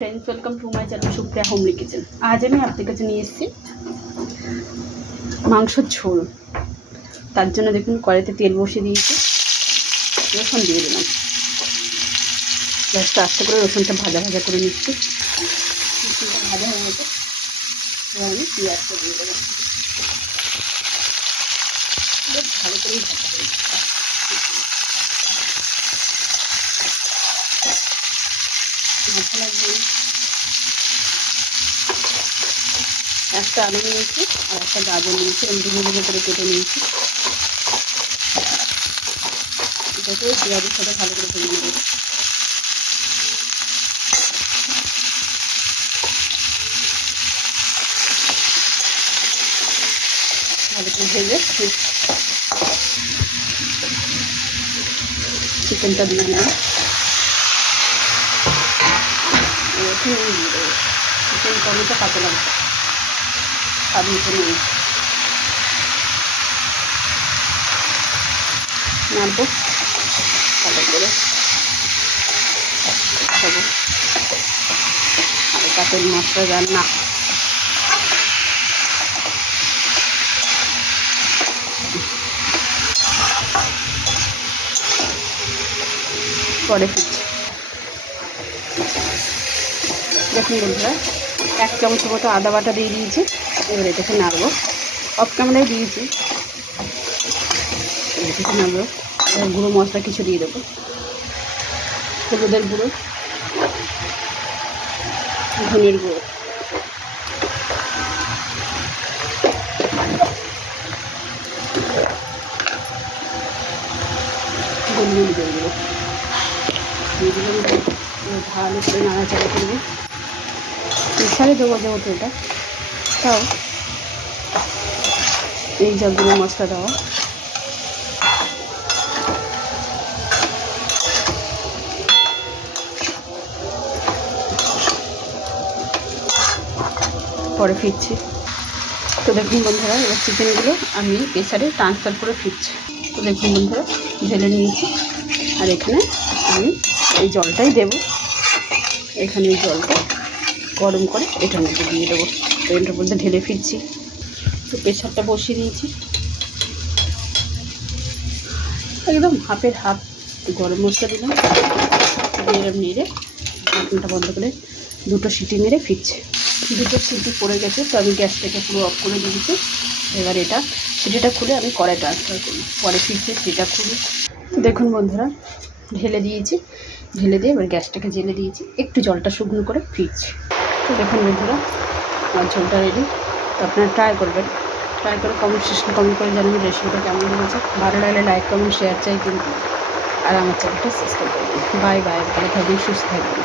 Friends welcome to my channel Supriya homely kitchen. आज আমি আপনাদের কাছে নিয়ে এসেছি মাংসের ঝোল। তার জন্য দেখুন কড়াইতে তেল বসিয়ে দিয়েছি, রসুন দিয়ে দিলাম। গ্যাসটা আস্তে করে রসুনটা ভাজা ভাজা করে নিচ্ছি। রসুনটা ভাজা হয়ে গেছে, এবার আমি পেঁয়াজটা দিয়ে দেবো। বেশ ভালো করেই ভাজা করে ভাজা লাগবে। একটা আলু নিয়েছি আর একটা গাজর নিয়েছি, আমি দুটো করে কেটে নিয়েছি। এটাকে পেঁয়াজের সাথে ভালো করে ভেজে নেব। ভালো করে ভেজে চিকেনটা দিয়ে দিলাম। চিকেন টমেটো কাঁচা লঙ্কা স্বাদ মতো নিয়ে নাড়ব ভালো করে খাবো। আর কাঁচের মাছটা রান্না পরে ফিরছি। দেখুন বন্ধুরা, 1 চামচ মতো আদা বাটা দিয়ে দিয়েছি। এবার এটাকে নাড়বো। অফ ক্যামেরায় দিয়েছি, এটাকে নাড়বো। গুঁড়ো মশলা কিছু দিয়ে দেবো, হলুদের গুঁড়ো, ধনের গুঁড়ো, গোলমরিচের গুঁড়ো দিয়ে দিলাম। ভালো করে নাড়াচাড়া করবো। প্রেসারে দেবো যেহেতু এটা, তাও এই যা গুঁড়ো মশলা দেওয়া। পরে ফিরছি। তো দেখুন বন্ধুরা, এবার চিকেনগুলো আমি প্রেসারে ট্রান্সফার করে ফিরছি। তো দেখুন বন্ধুরা, ঢেলে নিয়েছি। আর এখানে আমি এই জলটাই দেব। এখানে এই জলটা গরম করে এটার মধ্যে দিয়ে দেবো। তো এটার মধ্যে ঢেলে ফিরছি। তো প্রেসারটা বসিয়ে দিয়েছি। একদম হাফের হাফ গরম মশলা দিলাম, নেড়ে ঢাকনাটা বন্ধ করে 2টো সিটি মেরে ফিরছে। 2টো সিটি পড়ে গেছে, তো আমি গ্যাসটাকে পুরো অফ করে দিয়েছি। এবার এটা সিটিটা খুলে আমি কড়াই ট্রান্সফার করি। পরে ফিরছে সিটিটা খুলে। তো দেখুন বন্ধুরা, ঢেলে দিয়েছি। ঢেলে দিয়ে এবার গ্যাসটাকে জ্বেলে দিয়েছি, একটু জলটা শুকনো করে ফিরছি। তো দেখুন বন্ধুরা, আমার ঝোলটা রেডি। তো আপনারা ট্রাই করবেন। ট্রাই করে কমেন্ট করে জানাবেন রেসিপিটা কেমন হয়েছে। ভালো লাগলে লাইক কমেন্ট শেয়ার চাই কিন্তু। আর আমার চ্যানেলটা সাবস্ক্রাইব করবেন। বাই বাই, ভালো থাকবেন, সুস্থ থাকবেন।